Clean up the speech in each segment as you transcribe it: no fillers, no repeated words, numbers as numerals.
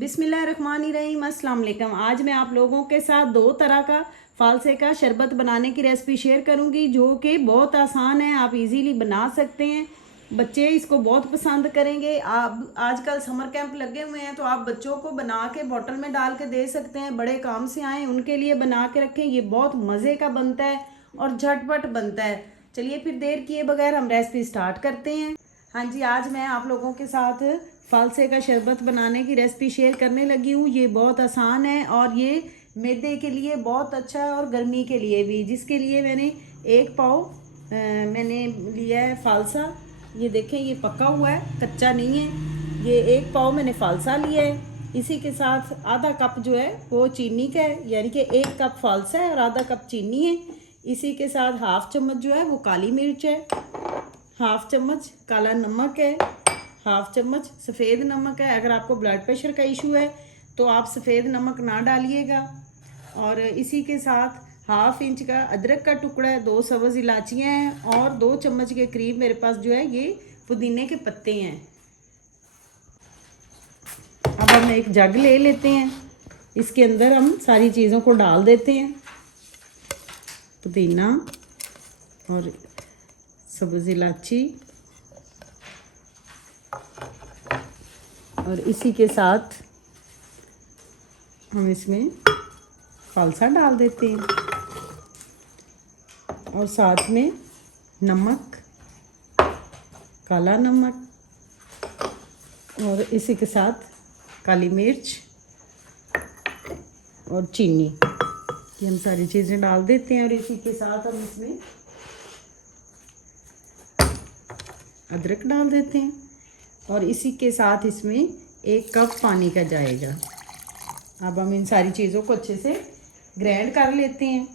बिस्मिल्लाहिर्रहमानिर्रहीम, अस्सलाम वालेकुम। आज मैं आप लोगों के साथ दो तरह का फालसे का शरबत बनाने की रेसिपी शेयर करूंगी जो कि बहुत आसान है। आप इजीली बना सकते हैं। बच्चे इसको बहुत पसंद करेंगे। आप आजकल समर कैंप लगे हुए हैं तो आप बच्चों को बना के बोतल में डाल के दे सकते हैं। बड़े काम से आए उनके लिए बना के रखें। ये बहुत मज़े का बनता है और झटपट बनता है। चलिए फिर देर किए बगैर हम रेसिपी स्टार्ट करते हैं। हाँ जी, आज मैं आप लोगों के साथ फालसे का शरबत बनाने की रेसिपी शेयर करने लगी हूँ। ये बहुत आसान है और ये मैदे के लिए बहुत अच्छा है और गर्मी के लिए भी। जिसके लिए मैंने 1 पाव मैंने लिया है फालसा। ये देखें, ये पका हुआ है, कच्चा नहीं है। ये 1 पाव मैंने फालसा लिया है। इसी के साथ आधा कप जो है वो चीनी का है, यानी कि 1 कप फालसा है और आधा कप चीनी है। इसी के साथ हाफ चम्मच जो है वो काली मिर्च है, हाफ चम्मच काला नमक है, हाफ चम्मच सफ़ेद नमक है। अगर आपको ब्लड प्रेशर का इशू है तो आप सफ़ेद नमक ना डालिएगा। और इसी के साथ हाफ इंच का अदरक का टुकड़ा है, 2 सब्ज़ इलायचियाँ हैं और 2 चम्मच के करीब मेरे पास जो है ये पुदीने के पत्ते हैं। अब हम एक जग ले लेते हैं। इसके अंदर हम सारी चीज़ों को डाल देते हैं। पुदीना और सब्ज़ इलायची और इसी के साथ हम इसमें फालसा डाल देते हैं और साथ में नमक, काला नमक और इसी के साथ काली मिर्च और चीनी। ये हम सारी चीज़ें डाल देते हैं और इसी के साथ हम इसमें अदरक डाल देते हैं और इसी के साथ इसमें 1 कप पानी का जाएगा। अब हम इन सारी चीज़ों को अच्छे से ग्राइंड कर लेते हैं।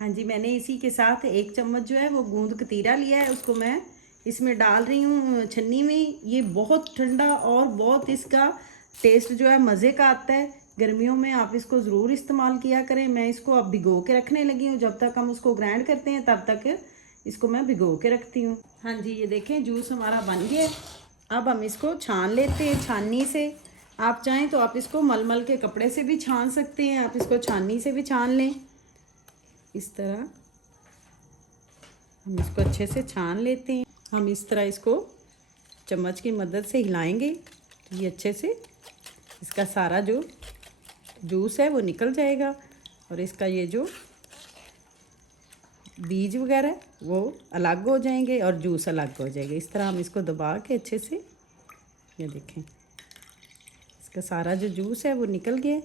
हाँ जी, मैंने इसी के साथ 1 चम्मच जो है वो गूंद कतीरा लिया है, उसको मैं इसमें डाल रही हूँ छन्नी में। ये बहुत ठंडा और बहुत इसका टेस्ट जो है मज़े का आता है। गर्मियों में आप इसको ज़रूर इस्तेमाल किया करें। मैं इसको अब भिगो के रखने लगी हूँ। जब तक हम उसको ग्राइंड करते हैं तब तक इसको मैं भिगो के रखती हूँ। हाँ जी, ये देखें जूस हमारा बन गया। अब हम इसको छान लेते हैं छाननी से। आप चाहें तो आप इसको मलमल के कपड़े से भी छान सकते हैं, आप इसको छाननी से भी छान लें। इस तरह हम इसको अच्छे से छान लेते हैं। हम इस तरह इसको चम्मच की मदद से हिलाएंगे तो ये अच्छे से इसका सारा जो जूस है वो निकल जाएगा और इसका ये जो बीज वगैरह वो अलग हो जाएंगे और जूस अलग हो जाएगा। इस तरह हम इसको दबा के अच्छे से, ये देखें इसका सारा जो जूस है वो निकल गया।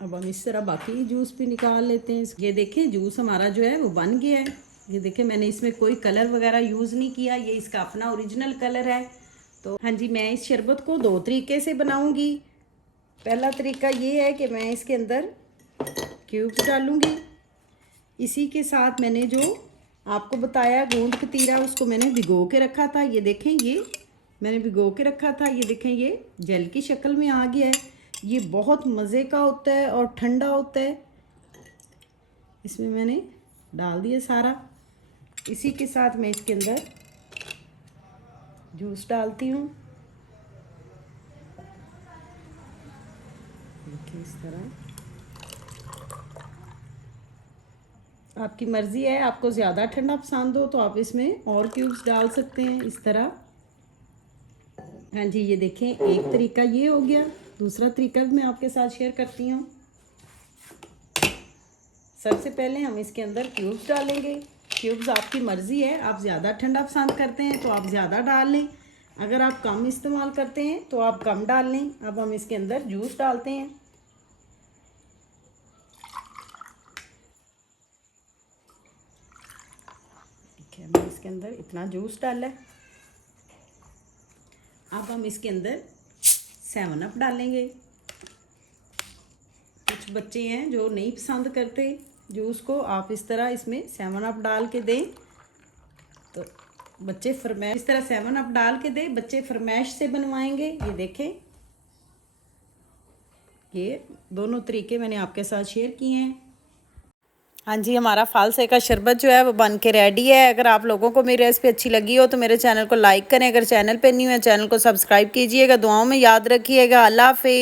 अब हम इस तरह बाकी जूस भी निकाल लेते हैं। ये देखें जूस हमारा जो है वो बन गया है। ये देखें मैंने इसमें कोई कलर वगैरह यूज़ नहीं किया, ये इसका अपना ओरिजिनल कलर है। तो हाँ जी, मैं इस शरबत को 2 तरीके से बनाऊंगी। पहला तरीका ये है कि मैं इसके अंदर क्यूब्स डालूंगी। इसी के साथ मैंने जो आपको बताया गूंद कतीरा, उसको मैंने भिगो के रखा था। ये देखें, ये मैंने भिगो के रखा था। ये देखें ये जेल की शक्ल में आ गया है। ये बहुत मज़े का होता है और ठंडा होता है। इसमें मैंने डाल दिया सारा। इसी के साथ मैं इसके अंदर जूस डालती हूँ। देखिए इस तरह आपकी मर्ज़ी है, आपको ज़्यादा ठंडा पसंद हो तो आप इसमें और क्यूब्स डाल सकते हैं इस तरह। हाँ जी, ये देखें एक तरीका ये हो गया। दूसरा तरीका भी मैं आपके साथ शेयर करती हूँ। सबसे पहले हम इसके अंदर क्यूब्स डालेंगे। क्यूब्स आपकी मर्ज़ी है, आप ज़्यादा ठंडा पसंद करते हैं तो आप ज़्यादा डाल लें, अगर आप कम इस्तेमाल करते हैं तो आप कम डाल लें। अब हम इसके अंदर जूस डालते हैं। देखिए हमने इसके अंदर इतना जूस डाला है। अब हम इसके अंदर 7 अप डालेंगे। कुछ बच्चे हैं जो नहीं पसंद करते जूस को, आप इस तरह इसमें 7 अप डाल के दें तो बच्चे फरमाइश, इस तरह 7 अप डाल के दें, बच्चे फरमाइश से बनवाएंगे। ये देखें, ये दोनों तरीके मैंने आपके साथ शेयर किए हैं। हाँ जी, हमारा फालसे का शरबत जो है वो बन के रेडी है। अगर आप लोगों को मेरी रेसिपी अच्छी लगी हो तो मेरे चैनल को लाइक करें। अगर चैनल पे न्यू है चैनल को सब्सक्राइब कीजिएगा। दुआओं में याद रखिएगा। अल्लाह हाफ़िज़।